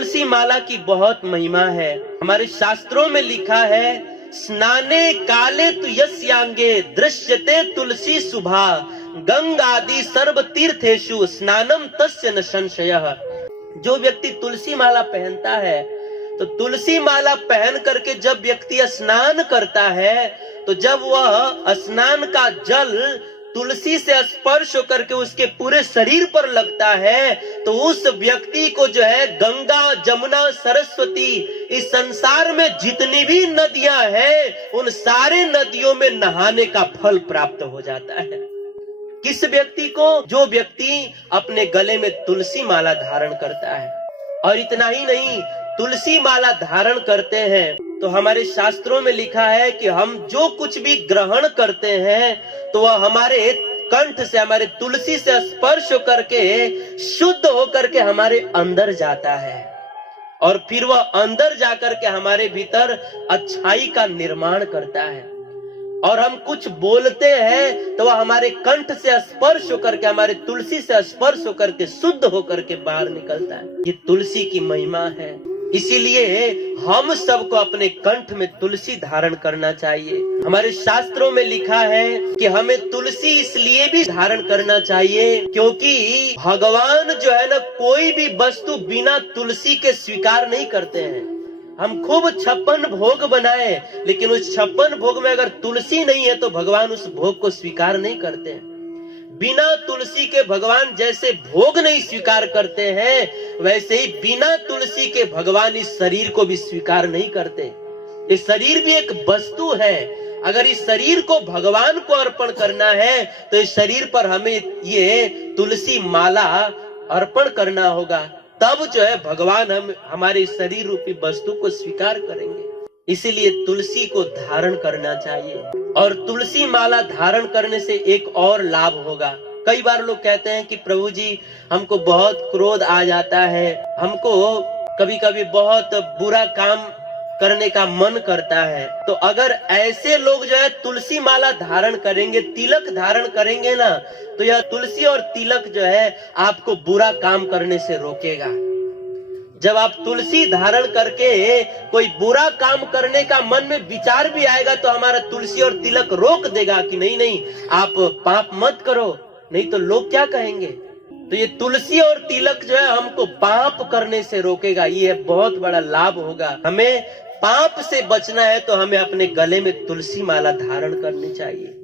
तुलसी माला की बहुत महिमा है। हमारे शास्त्रों में लिखा है, स्नाने काले तु यस्यांगे दृश्यते तुलसी शुभा गंगादि सर्व तीर्थेषु स्नानम तस्य न संशयः। जो व्यक्ति तुलसी माला पहनता है, तो तुलसी माला पहन करके जब व्यक्ति स्नान करता है, तो जब वह स्नान का जल तुलसी से स्पर्श होकर के उसके पूरे शरीर पर लगता है, तो उस व्यक्ति को जो है गंगा, जमुना, सरस्वती, इस संसार में जितनी भी नदियां हैं, उन सारे नदियों में नहाने का फल प्राप्त हो जाता है। किस व्यक्ति को? जो व्यक्ति अपने गले में तुलसी माला धारण करता है। और इतना ही नहीं, तुलसी माला धारण करते हैं तो हमारे शास्त्रों में लिखा है कि हम जो कुछ भी ग्रहण करते हैं, तो वह हमारे कंठ से, हमारे तुलसी से स्पर्श होकर के, शुद्ध होकर के हमारे अंदर जाता है, और फिर वह अंदर जाकर के हमारे भीतर अच्छाई का निर्माण करता है। और हम कुछ बोलते हैं तो वह हमारे कंठ से स्पर्श होकर के, हमारे तुलसी से स्पर्श होकर के, शुद्ध होकर के बाहर निकलता है। ये तुलसी की महिमा है। इसीलिए हम सबको अपने कंठ में तुलसी धारण करना चाहिए। हमारे शास्त्रों में लिखा है कि हमें तुलसी इसलिए भी धारण करना चाहिए क्योंकि भगवान जो है ना, कोई भी वस्तु बिना तुलसी के स्वीकार नहीं करते हैं। हम खूब 56 भोग बनाए, लेकिन उस 56 भोग में अगर तुलसी नहीं है तो भगवान उस भोग को स्वीकार नहीं करते हैं। बिना तुलसी के भगवान जैसे भोग नहीं स्वीकार करते हैं, वैसे ही बिना तुलसी के भगवान इस शरीर को भी स्वीकार नहीं करते। ये शरीर भी एक वस्तु है। अगर इस शरीर को भगवान को अर्पण करना है, तो इस शरीर पर हमें ये तुलसी माला अर्पण करना होगा। तब जो है भगवान हमारे शरीर रूपी वस्तु को स्वीकार करेंगे। इसीलिए तुलसी को धारण करना चाहिए। और तुलसी माला धारण करने से एक और लाभ होगा। कई बार लोग कहते हैं कि प्रभु जी, हमको बहुत क्रोध आ जाता है, हमको कभी कभी बहुत बुरा काम करने का मन करता है। तो अगर ऐसे लोग जो है तुलसी माला धारण करेंगे, तिलक धारण करेंगे ना, तो यह तुलसी और तिलक जो है आपको बुरा काम करने से रोकेगा। जब आप तुलसी धारण करके कोई बुरा काम करने का मन में विचार भी आएगा, तो हमारा तुलसी और तिलक रोक देगा कि नहीं नहीं, आप पाप मत करो, नहीं तो लोग क्या कहेंगे। तो ये तुलसी और तिलक जो है हमको पाप करने से रोकेगा। ये बहुत बड़ा लाभ होगा। हमें पाप से बचना है तो हमें अपने गले में तुलसी माला धारण करनी चाहिए।